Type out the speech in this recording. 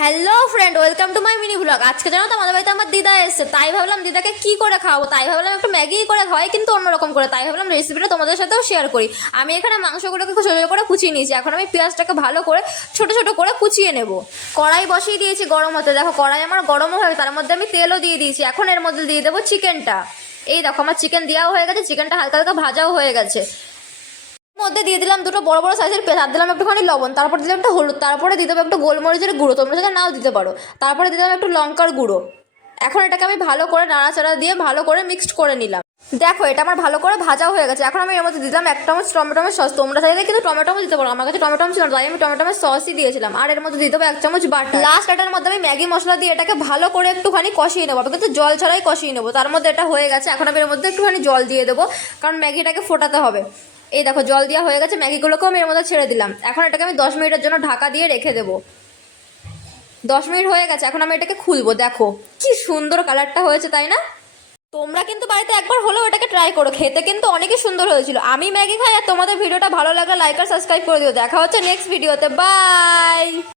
Hello friend, welcome to my mini blog. আজকে জানো তো আমাদের বাড়িতে আমার দিদা এসেছে। তাই ভাবলাম দিদাকে কি করে খাওয়াবো? তাই ভাবলাম একটু ম্যাগি করে হয় কিন্তু অন্যরকম করে। তাই ভাবলাম রেসিপিটা তোমাদের সাথেও শেয়ার করি। আমি এখানে মাংসগুলোকে ছোটো ছোটো করে কুচিয়ে নিয়েছি। এখন আমি পেঁয়াজটাকে ভালো করে, ছোট ছোট করে কুচিয়ে নেব। কড়াই বসিয়ে দিয়েছি গরম হতে। দেখো, কড়াই আমার গরমও হয়ে তার মধ্যে আমি তেলও দিয়ে দিয়েছি। এখন এর মধ্যে দিয়ে দেবো চিকেনটা এই দেখো, আমার চিকেন দেওয়াও হয়ে গেছে চিকেনটা হালকা হালকা ভাজাও হয়ে গেছে। মধ্যে দিয়ে দিলাম দুটো বড় বড় সাইজের পেঁয়াজ। আর দিলাম একটুখানি লবণ তারপর দিলাম একটা হলুদ তারপরে দিতে হবে একটু গোলমরিচের গুঁড়ো। তোমরা সেটা নাও দিতে পারো। তারপরে দিলাম একটু লঙ্কার গুঁড়ো। এখন এটাকে আমি ভালো করে নাড়াচাড়া দিয়ে ভালো করে মিক্সড করে নিলাম। দেখো এটা আমার ভালো করে ভাজাও হয়ে গেছে। এখন আমি এর মধ্যে দিলাম এক চামচ টমেটোমের সস তোমরা চাইলে কিন্তু টমেটো দিতে পারো। আমার কাছে টমেটো ছিল না, তাই আমি টমেটোমের সসই দিয়েছিলাম। আর এর মধ্যে দিতে হবে এক চামচ বাটার লাস্ট এটার মধ্যে আমি ম্যাগি মশলা দিয়ে এটাকে ভালো করে একটুখানি কষিয়ে নেব। কিন্তু জল ছাড়াই কষিয়ে নেব। তার মধ্যে এটা হয়ে গেছে। এখন আমি এর মধ্যে একটুখানি জল দিয়ে দেবো। কারণ ম্যাগিটাকে ফোটাতে হবে। এই দেখো, জল দেওয়া হয়ে গেছে, ম্যাগিগুলোকেও আমি এর মধ্যে ছেড়ে দিলাম। এখন এটাকে আমি দশ মিনিটের জন্য ঢাকা দিয়ে রেখে দেবো। দশ মিনিট হয়ে গেছে, এখন আমি এটাকে খুলবো, দেখো। কি সুন্দর কালারটা হয়েছে, তাই না? তোমরা কিন্তু বাড়িতে একবার হলেও এটাকে ট্রাই করো, খেতে কিন্তু অনেকই সুন্দর হয়েছিল। আমি ম্যাগি খাই আর তোমাদের ভিডিওটা ভালো লাগলে লাইক আর সাবস্ক্রাইব করে দিও। দেখা হচ্ছে নেক্সট ভিডিওতে বাই